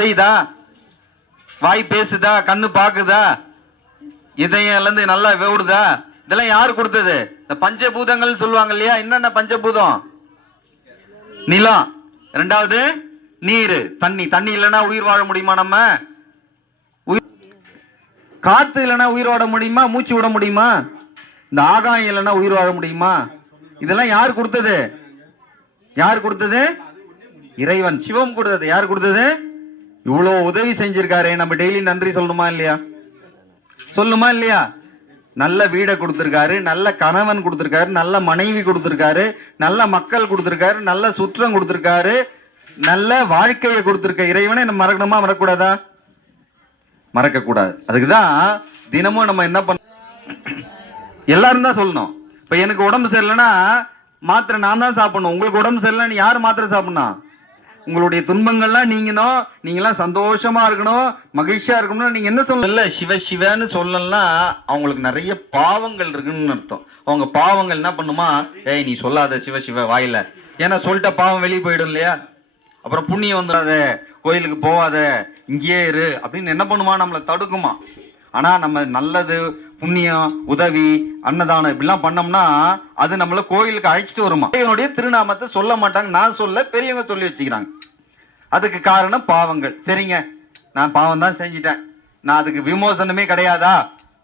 செய்தா, வாய் பேசுதா, கண்ணு பாக்குதா, இதயம் இருந்து நல்லா ஓடுதா, இதெல்லாம் யாரு கொடுத்தது? இந்த பஞ்சபூதங்கள் சொல்லுவாங்க இல்லையா? என்னென்ன பஞ்சபூதம்? நிலம், இரண்டாவது நீர், தண்ணி. தண்ணி இல்லைன்னா உயிர் வாழ முடியுமா? நம்ம காத்து இல்லைன்னா உயிர் வாழ முடியுமா? மூச்சு விட முடியுமா? இந்த ஆகாயம் இல்லைன்னா உயிர் வாழ முடியுமா? இதெல்லாம் யார் கொடுத்தது? யார் கொடுத்தது? இறைவன், சிவம் கொடுத்தது. யார் கொடுத்தது? இவ்வளவு உதவி செஞ்சிருக்காரு, நம்ம டெய்லி நன்றி சொல்லணுமா இல்லையா? சொல்லணுமா இல்லையா? நல்ல வீடை கொடுத்திருக்காரு, நல்ல கணவன் கொடுத்திருக்காரு, நல்ல மனைவி கொடுத்திருக்காரு, நல்ல மக்கள் கொடுத்திருக்காரு, நல்ல சுற்றம் கொடுத்திருக்காரு, நல்ல வாழ்க்கையை கொடுத்திருக்க இறைவனை நம்ம மறக்கணுமா மறக்கூடாதா? மறக்க கூடாது. அதுக்குதான் தினமும் நம்ம என்ன பண்ண, எல்லாரும் தான் சொல்லணும். இப்ப எனக்கு உடம்பு சரியில்லைன்னா மாத்திரை நான் தான் சாப்பிடணும். உங்களுக்கு உடம்பு சரியில்லைன்னு யாரு மாத்திரை சாப்பிடணும்? உங்களுடைய துன்பங்கள்லாம் நீங்கணும், நீங்களாம் சந்தோஷமா இருக்கணும், மகிழ்ச்சியா இருக்கணும். நீங்க என்ன சொல்லல? சிவ சிவன்னு சொல்லலாம். அவங்களுக்கு நிறைய பாவங்கள் இருக்குன்னு அர்த்தம். அவங்க பாவங்கள் என்ன பண்ணுமா? ஏய் நீ சொல்லாத சிவ சிவ வாயில, ஏன்னா சொல்லிட்ட பாவம் வெளியே போயிடும் இல்லையா? அப்புறம் புண்ணியம் வந்துடாத, கோயிலுக்கு போவாத, இங்கேயே இரு அப்படின்னு என்ன பண்ணுமா? நம்மளை தடுக்குமா. ஆனா நம்ம நல்லது, புண்ணியம், உதவி, அன்னதானம் இப்படிலாம் பண்ணோம்னா அது நம்மள கோயிலுக்கு அழைச்சிட்டு வருமா. என்னுடைய திருநாமத்தை சொல்ல மாட்டாங்க. நான் சொல்ல, பெரியவங்க சொல்லி வச்சுக்கிறாங்க. அதுக்கு காரணம் பாவங்கள். சரிங்க, நான் பாவம் தான் செஞ்சிட்டேன், நான் அதுக்கு விமோசனமே கிடையாதா,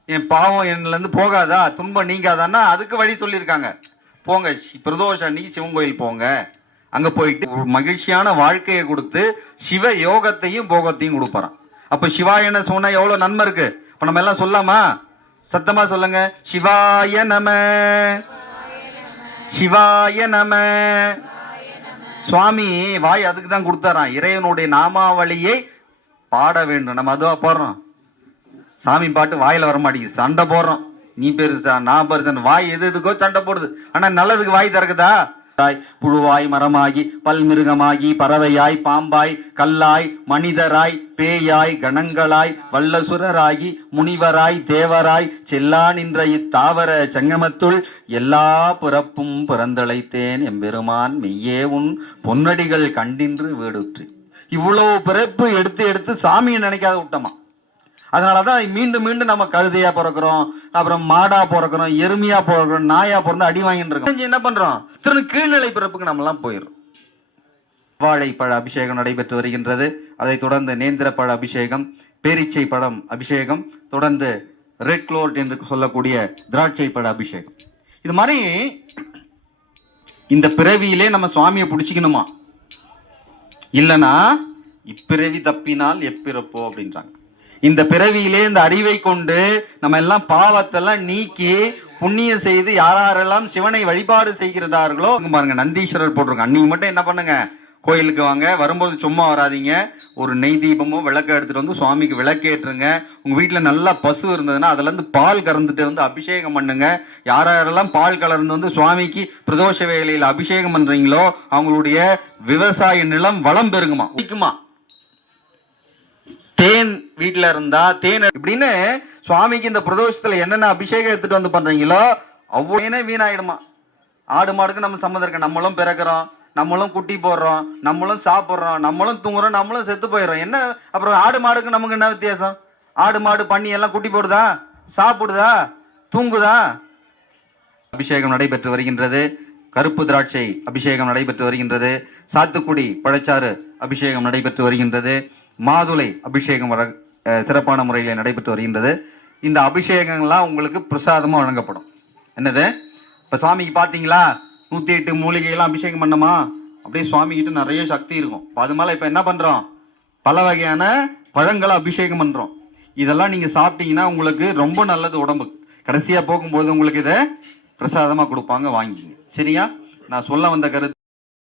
என் பாவம் என்னல இருந்து போகாதா, துன்பம் நீங்காதான்னா அதுக்கு வழி சொல்லியிருக்காங்க. போங்க பிரதோஷ அன்னைக்கு சிவன் கோயில் போங்க, அங்க போயிட்டு ஒரு மகிழ்ச்சியான வாழ்க்கையை கொடுத்து சிவ யோகத்தையும் போகத்தையும் கொடுப்பாராம். அப்ப சிவாயன சொன்னா எவ்வளவு நன்மை இருக்கு. இப்ப நம்ம எல்லாம் சொல்லாமா? சத்தமா சொல்லுங்க, சிவாய நம, சிவாய நம. சுவாமி வாய் அதுக்கு தான் கொடுத்தாராம், இறைவனுடைய நாமாவளியை பாட வேண்டும். நம்ம அதுவா போடுறோம்? சாமி பாட்டு வாயில வர மாட்டேங்குது, சண்டை போடுறோம். நீ பெருசா நான் பெருசான், வாய் எது எதுக்கோ சண்டை போடுது. ஆனா நல்லதுக்கு வாய் திறக்குதா? புழுவாய், மரமாகி, பல்மிருகமாகி, பறவையாய், பாம்பாய், கல்லாய், மனிதராய், பேயாய், கணங்களாய், வல்லசுரராகி, முனிவராய், தேவராய், செல்லா நின்ற இத்தாவர சங்கமத்துள் எல்லா பிறப்பும் பிறந்தழைத்தேன் எம்பெருமான் மெய்யே உன் பொன்னடிகள் கண்டின்று வீடுற்று. இவ்வளவு பிறப்பு எடுத்து எடுத்து சாமியை நினைக்காத விட்டோமா. அதனாலதான் மீண்டும் மீண்டும் நம்ம கழுதையா பிறக்கிறோம், அப்புறம் மாடா பிறக்கிறோம், எருமையா பிறக்கிறோம், நாயா பிறந்து அடி வாங்கிட்டு இருக்கோம். என்ன பண்றோம்? திரும்ப கீழ்நிலை பிறப்புக்கு நம்ம எல்லாம் போயிடும். வாழைப்பழ அபிஷேகம் நடைபெற்று வருகின்றது. அதை தொடர்ந்து நேந்திர பழ அபிஷேகம், பேரிச்சை பழம் அபிஷேகம், தொடர்ந்து ரெட் க்ளோர்ட் என்று சொல்லக்கூடிய திராட்சை பழ அபிஷேகம். இது மாதிரி இந்த பிறவியிலே நம்ம சுவாமியை பிடிச்சிக்கணுமா? இல்லைன்னா இப்பிறவி தப்பினால் எப்பிறப்போ அப்படின்றாங்க. இந்த பிறவியிலே இந்த அறிவை கொண்டு நம்ம எல்லாம் பாவத்தெல்லாம் நீக்கி புண்ணியம் செய்து யாரெல்லாம் சிவனை வழிபாடு செய்கிறார்களோ பாருங்க, நந்தீஸ்வரர் போட்டிருக்காங்க. அன்னைக்கு மட்டும் என்ன பண்ணுங்க, கோயிலுக்கு வாங்க, வரும்போது சும்மா வராதிங்க, ஒரு நெய் தீபமோ விளக்கு எடுத்துட்டு வந்து சுவாமிக்கு விளக்கேற்றுங்க. உங்க வீட்டுல நல்லா பசு இருந்ததுன்னா அதுல இருந்து பால் கறந்துட்டு வந்து அபிஷேகம் பண்ணுங்க. யாரெல்லாம் பால் கலர்ந்து வந்து சுவாமிக்கு பிரதோஷ வேளையில அபிஷேகம் பண்றீங்களோ அவங்களுடைய விவசாய நிலம் வளம் பெருகுமா. தேன் வீட்டுல இருந்தா தேன் இப்படின்னு சுவாமிக்கு இந்த பிரதோஷத்துல என்னென்ன அபிஷேகம் எடுத்துட்டு வந்து பண்றீங்களோ அவ்வளோ வீணாயிடுமா. ஆடு மாடுக்கு நம்ம சம்மந்தம் இருக்க, நம்மளும் பிறக்கிறோம், நம்மளும் குட்டி போடுறோம், நம்மளும் சாப்பிட்றோம், நம்மளும் தூங்குறோம், நம்மளும் செத்து போயிடும். என்ன அப்புறம் ஆடு மாடுக்கு நமக்கு என்ன வித்தியாசம்? ஆடு மாடு பண்ணி எல்லாம் குட்டி போடுதா, சாப்பிடுதா, தூங்குதா? அபிஷேகம் நடைபெற்று வருகின்றது. கருப்பு திராட்சை அபிஷேகம் நடைபெற்று வருகின்றது. சாத்துக்குடி பழச்சாறு அபிஷேகம் நடைபெற்று வருகின்றது. மாதுளை அபிஷேகம் சிறப்பான முறையில் நடைபெற்று வருகின்றது. இந்த அபிஷேகங்கள்லாம் உங்களுக்கு பிரசாதமா வழங்கப்படும். என்னது, இப்ப சுவாமிக்கு பாத்தீங்களா 108 மூலிகையெல்லாம் அபிஷேகம் பண்ணமா, அப்படியே சுவாமி கிட்ட நிறைய சக்தி இருக்கும். அது மேல இப்ப என்ன பண்றோம், பல வகையான பழங்களை அபிஷேகம் பண்றோம். இதெல்லாம் நீங்க சாப்பிட்டீங்கன்னா உங்களுக்கு ரொம்ப நல்லது உடம்புக்கு. கடைசியா போகும்போது உங்களுக்கு இதை பிரசாதமா கொடுப்பாங்க, வாங்கிங்க. சரியா? நான் சொல்ல வந்த கருத்து